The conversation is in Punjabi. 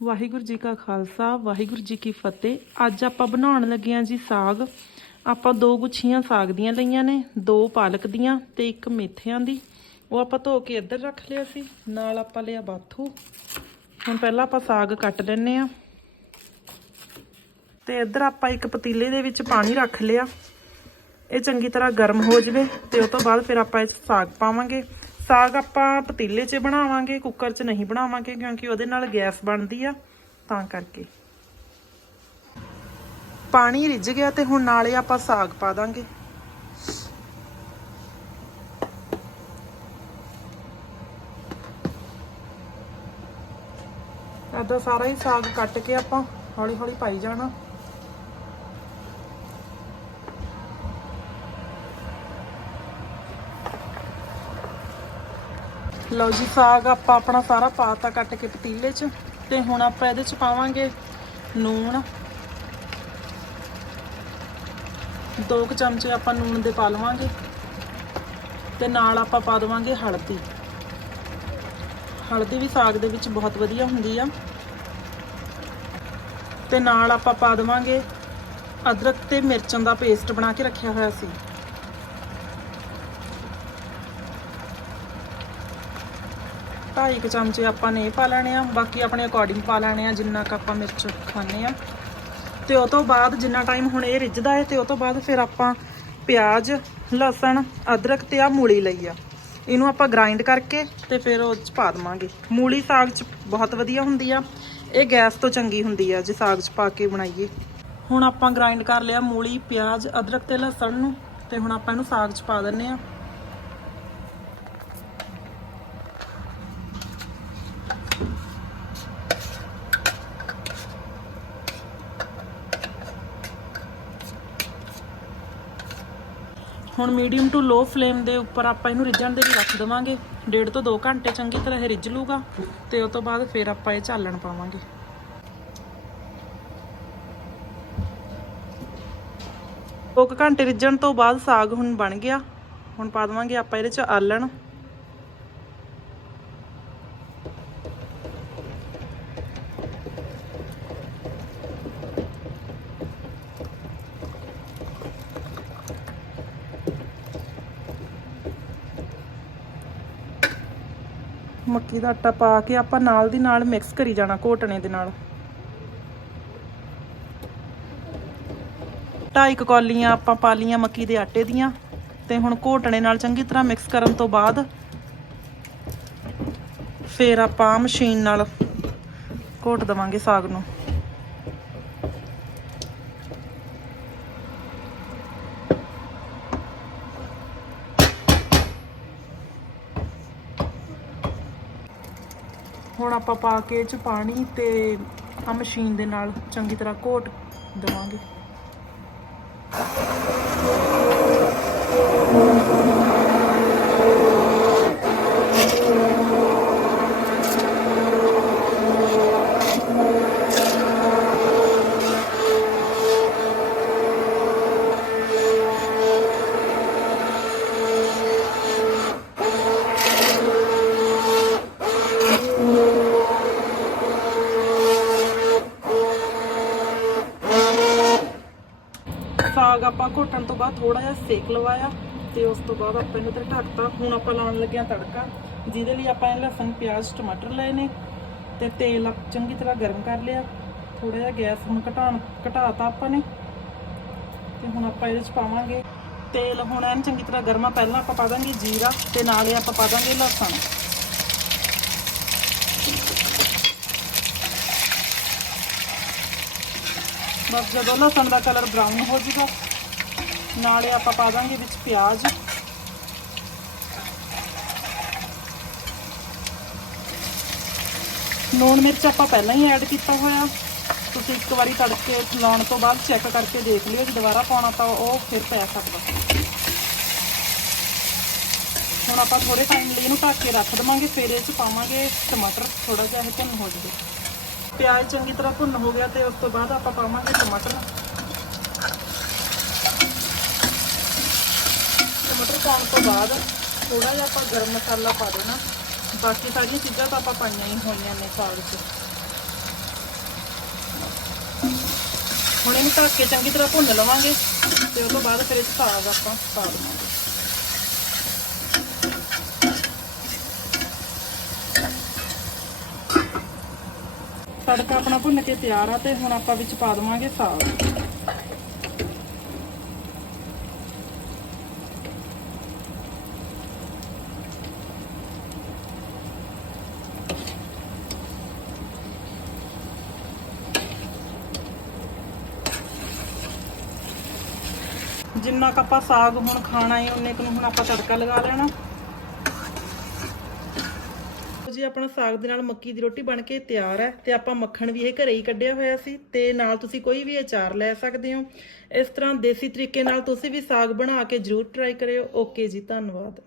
ਵਾਹਿਗੁਰੂ ਜੀ ਕਾ ਖਾਲਸਾ, ਵਾਹਿਗੁਰੂ ਜੀ ਕੀ ਫਤਿਹ। ਅੱਜ ਆਪਾਂ ਬਣਾਉਣ ਲੱਗੇ ਹਾਂ ਜੀ ਸਾਗ। ਆਪਾਂ ਦੋ ਗੁੱਛੀਆਂ ਸਾਗ ਦੀਆਂ ਲਈਆਂ ਨੇ, ਦੋ ਪਾਲਕ ਦੀਆਂ ਤੇ ਇੱਕ ਮੇਥਿਆਂ ਦੀ। ਉਹ ਆਪਾਂ ਧੋ ਕੇ ਇੱਧਰ ਰੱਖ ਲਿਆ ਸੀ, ਨਾਲ ਆਪਾਂ ਲਿਆ ਬਾਥੂ। ਹੁਣ ਪਹਿਲਾਂ ਆਪਾਂ ਸਾਗ ਕੱਟ ਲੈਣੇ ਆ ਤੇ ਇੱਧਰ ਆਪਾਂ ਇੱਕ ਪਤੀਲੇ ਦੇ ਵਿੱਚ ਪਾਣੀ ਰੱਖ ਲਿਆ। ਇਹ ਚੰਗੀ ਤਰ੍ਹਾਂ ਗਰਮ ਹੋ ਜਵੇ ਤੇ ਉਸ ਤੋਂ ਬਾਅਦ ਫਿਰ ਆਪਾਂ ਇਸ 'ਚ ਸਾਗ ਪਾਵਾਂਗੇ। ਸਾਗ ਆਪਾਂ ਪਤੀਲੇ 'ਚ ਬਣਾਵਾਂਗੇ, ਕੁੱਕਰ 'ਚ ਨਹੀਂ ਬਣਾਵਾਂਗੇ ਕਿਉਂਕਿ ਉਹਦੇ ਨਾਲ ਗੈਸ ਬਣਦੀ ਆ, ਤਾਂ ਕਰਕੇ। ਪਾਣੀ ਰਿੱਝ ਗਿਆ ਤੇ ਹੁਣ ਨਾਲੇ ਆਪਾਂ ਸਾਗ ਪਾ ਦਾਂਗੇ। ਏਦਾਂ ਸਾਰਾ ਹੀ ਸਾਗ ਕੱਟ ਕੇ ਆਪਾਂ ਹੌਲੀ ਹੌਲੀ ਪਾਈ ਜਾਣਾ। ਲਓ ਜੀ, ਸਾਗ ਆਪਾਂ ਆਪਣਾ ਸਾਰਾ ਪਾਤਾ ਕੱਟ ਕੇ ਪਤੀਲੇ 'ਚ, ਤੇ ਹੁਣ ਆਪਾਂ ਇਹਦੇ 'ਚ ਪਾਵਾਂਗੇ ਨੂਣ। ਦੋ ਕੁ ਚਮਚੇ ਆਪਾਂ ਨੂਣ ਦੇ ਪਾ ਲਵਾਂਗੇ, ਤੇ ਨਾਲ ਆਪਾਂ ਪਾ ਦੇਵਾਂਗੇ ਹਲਦੀ। ਹਲਦੀ ਵੀ ਸਾਗ ਦੇ ਵਿੱਚ ਬਹੁਤ ਵਧੀਆ ਹੁੰਦੀ ਆ। ਤੇ ਨਾਲ ਆਪਾਂ ਪਾ ਦੇਵਾਂਗੇ ਅਦਰਕ ਤੇ ਮਿਰਚਾਂ ਦਾ ਪੇਸਟ ਬਣਾ ਕੇ ਰੱਖਿਆ ਹੋਇਆ ਸੀ। ਢਾਈ ਕੁ ਚਮਚੇ ਆਪਾਂ ਨੇ ਇਹ ਪਾ ਲੈਣੇ ਆ, ਬਾਕੀ ਆਪਣੇ ਅਕੋਰਡਿੰਗ ਪਾ ਲੈਣੇ ਆ, ਜਿੰਨਾ ਕੁ ਆਪਾਂ ਮਿਰਚ ਖਾਣੇ ਆ। ਤੇ ਉਹ ਤੋਂ ਬਾਅਦ ਜਿੰਨਾ ਟਾਈਮ ਹੁਣ ਇਹ ਰਿੱਝਦਾ ਹੈ, ਤੇ ਉਹ ਤੋਂ ਬਾਅਦ ਫਿਰ ਆਪਾਂ ਪਿਆਜ਼, ਲਸਣ, ਅਦਰਕ ਤੇ ਆ ਮੂਲੀ ਲਈ ਆ। ਇਹਨੂੰ ਆਪਾਂ ਗ੍ਰਾਈਂਡ ਕਰਕੇ ਤੇ ਫਿਰ ਉਹ ਚ ਪਾ ਦਵਾਂਗੇ। ਮੂਲੀ ਸਾਗ ਚ ਬਹੁਤ ਵਧੀਆ ਹੁੰਦੀ ਆ। ਇਹ ਗੈਸ ਤੋਂ ਚੰਗੀ ਹੁੰਦੀ ਆ, ਜੇ ਸਾਗ ਚ ਪਾ ਕੇ ਬਣਾਈਏ। ਹੁਣ ਆਪਾਂ ਗ੍ਰਾਈਂਡ ਕਰ ਲਿਆ ਮੂਲੀ, ਪਿਆਜ਼, ਅਦਰਕ ਤੇ ਲਸਣ ਨੂੰ, ਤੇ ਹੁਣ ਆਪਾਂ ਇਹਨੂੰ ਸਾਗ ਚ ਪਾ ਦਿੰਨੇ ਆ। ਹੁਣ ਮੀਡੀਅਮ ਟੂ ਲੋ ਫਲੇਮ ਦੇ ਉੱਪਰ ਆਪਾਂ ਇਹਨੂੰ ਰਿੱਝਣ ਦੇ ਲਈ ਰੱਖ ਦੇਵਾਂਗੇ। ਡੇਢ ਤੋਂ 2 ਘੰਟੇ ਚੰਗੀ ਤਰ੍ਹਾਂ ਇਹ ਰਿੱਝ ਲੂਗਾ ਤੇ ਉਸ ਤੋਂ ਬਾਅਦ ਫਿਰ ਆਪਾਂ ਇਹ ਚਾਲਣ ਪਾਵਾਂਗੇ। ਦੋ ਘੰਟੇ ਰਿੱਝਣ ਤੋਂ ਬਾਅਦ ਸਾਗ ਹੁਣ ਬਣ ਗਿਆ। ਹੁਣ ਪਾ ਦੇਵਾਂਗੇ ਆਪਾਂ ਇਹਦੇ ਚ ਆਲਣ। ਮੱਕੀ ਦਾ ਆਟਾ ਪਾ ਕੇ ਆਪਾਂ ਨਾਲ ਦੀ ਨਾਲ ਮਿਕਸ ਕਰੀ ਜਾਣਾ ਘੋਟਣੇ ਦੇ ਨਾਲ। ਢਾਈ ਕੌਲੀਆਂ ਆਪਾਂ ਪਾ ਲੀਆਂ ਮੱਕੀ ਦੇ ਆਟੇ ਦੀਆਂ ਤੇ ਹੁਣ ਘੋਟਣੇ ਨਾਲ ਚੰਗੀ ਤਰ੍ਹਾਂ ਮਿਕਸ ਕਰਨ ਤੋਂ ਬਾਅਦ ਫਿਰ ਆਪਾਂ ਮਸ਼ੀਨ ਨਾਲ ਘੋਟ ਦਵਾਂਗੇ ਸਾਗ ਨੂੰ। ਹੁਣ ਆਪਾਂ ਪਾ ਕੇ ਇਹ ਚ ਪਾਣੀ ਤੇ ਆ ਮਸ਼ੀਨ ਦੇ ਨਾਲ ਚੰਗੀ ਤਰ੍ਹਾਂ ਘੋਟ ਦਵਾਂਗੇ। ਸਾਗ ਆਪਾਂ ਘੋਟਣ ਤੋਂ ਬਾਅਦ ਥੋੜਾ ਜਿਹਾ ਸੇਕ ਲਵਾਇਆ ਤੇ ਉਸ ਤੋਂ ਬਾਅਦ ਆਪਾਂ ਇਹਨੂੰ ਤੇ ਢੱਕਤਾ ਹੁਣ ਆਪਾਂ ਲਾਉਣ ਲੱਗਿਆ ਤੜਕਾ, ਜਿਹਦੇ ਲਈ ਆਪਾਂ ਇਹ ਲਸਣ, ਪਿਆਜ਼, ਟਮਾਟਰ ਲਏ ਨੇ ਤੇ ਤੇਲ ਆਪ- ਚੰਗੀ ਤਰ੍ਹਾਂ ਗਰਮ ਕਰ ਲਿਆ। ਥੋੜਾ ਜਿਹਾ ਗੈਸ ਹੁਣ ਘਟਾਣ ਘਟਾਤਾ ਆਪਾਂ ਨੇ ਤੇ ਹੁਣ ਆਪਾਂ ਇਹਦੇ ਚ ਪਾਵਾਂਗੇ। ਤੇਲ ਹੁਣ ਐਨ ਚੰਗੀ ਤਰ੍ਹਾਂ ਗਰਮਾ, ਪਹਿਲਾਂ ਆਪਾਂ ਪਾ ਦਾਂਗੇ ਜੀਰਾ ਤੇ ਨਾਲੇ ਆਪਾਂ ਪਾ ਦਾਂਗੇ ਲਸਣ। ਬਸ ਜਦੋਂ ਲਸਣ ਦਾ ਕਲਰ ਬਰਾਊਨ ਹੋ ਜਾਊਗਾ ਨਾਲੇ ਆਪਾਂ ਪਾ ਦਾਂਗੇ ਵਿੱਚ ਪਿਆਜ਼। ਲੂਣ ਮਿਰਚ ਆਪਾਂ ਪਹਿਲਾਂ ਹੀ ਐਡ ਕੀਤਾ ਹੋਇਆ। ਤੁਸੀਂ ਇੱਕ ਵਾਰੀ ਤੜਕੇ ਲਾਉਣ ਤੋਂ ਬਾਅਦ ਚੈੱਕ ਕਰਕੇ ਦੇਖ ਲਿਓ, ਜੇ ਦੁਬਾਰਾ ਪਾਉਣਾ ਤਾਂ ਉਹ ਫਿਰ ਪੈ ਸਕਦਾ। ਹੁਣ ਆਪਾਂ ਥੋੜੇ ਟਾਈਮ ਲਈ ਇਹਨੂੰ ਢੱਕ ਕੇ ਰੱਖ ਦਵਾਂਗੇ, ਫਿਰ ਇਹ ਚ ਪਾਵਾਂਗੇ ਟਮਾਟਰ ਥੋੜਾ ਜਿਹਾ ਇਹ ਭੁੰਨ ਹੋ ਜਾਵੇ। ਪਿਆਜ਼ ਚੰਗੀ ਤਰ੍ਹਾਂ ਭੁੰਨ ਹੋ ਗਿਆ ਤੇ ਉਸ ਤੋਂ ਬਾਅਦ ਆਪਾਂ ਪਾਵਾਂਗੇ ਟਮਾਟਰ। ਮਟਰ ਪਾਉਣ ਤੋਂ ਬਾਅਦ ਥੋੜਾ ਜਿਹਾ ਆਪਾਂ ਗਰਮ ਮਸਾਲਾ ਪਾ ਦੇਣਾ। ਬਾਕੀ ਸਾਰੀਆਂ ਚੀਜ਼ਾਂ ਤਾਂ ਆਪਾਂ ਪਾਈਆਂ ਹੀ ਹੋਈਆਂ ਨੇ ਸਾਗ 'ਚ। ਹੁਣ ਇਹਨੂੰ ਢੱਕ ਕੇ ਚੰਗੀ ਤਰ੍ਹਾਂ ਭੁੰਨ ਲਵਾਂਗੇ ਤੇ ਉਸ ਤੋਂ ਬਾਅਦ ਫਿਰ ਇਹ ਸਾਗ ਆਪਾਂ ਪਾ ਦੇਵਾਂਗੇ। ਤੜਕਾ ਆਪਣਾ ਭੁੰਨ ਕੇ ਤਿਆਰ ਆ ਤੇ ਹੁਣ ਆਪਾਂ ਵਿੱਚ ਪਾ ਦੇਵਾਂਗੇ ਸਾਗ। ਜਿੰਨਾ ਕੁ ਆਪਾਂ ਸਾਗ ਹੁਣ ਖਾਣਾ ਹੈ ਉਹਨੇ ਕੁ ਨੂੰ ਹੁਣ ਆਪਾਂ ਤੜਕਾ ਲਗਾ ਲੈਣਾ। ਜੀ, ਆਪਣਾ ਸਾਗ ਦੇ ਨਾਲ ਮੱਕੀ ਦੀ ਰੋਟੀ ਬਣ ਕੇ ਤਿਆਰ ਹੈ ਤੇ ਆਪਾਂ ਮੱਖਣ ਵੀ ਇਹ ਘਰੇ ਹੀ ਕੱਢਿਆ ਹੋਇਆ ਸੀ ਤੇ ਨਾਲ ਤੁਸੀਂ ਕੋਈ ਵੀ ਅਚਾਰ ਲੈ ਸਕਦੇ ਹੋ। ਇਸ ਤਰ੍ਹਾਂ ਦੇਸੀ ਤਰੀਕੇ ਨਾਲ ਤੁਸੀਂ ਵੀ ਸਾਗ ਬਣਾ ਕੇ ਜਰੂਰ ਟਰਾਈ ਕਰਿਓ। ਓਕੇ ਜੀ, ਧੰਨਵਾਦ।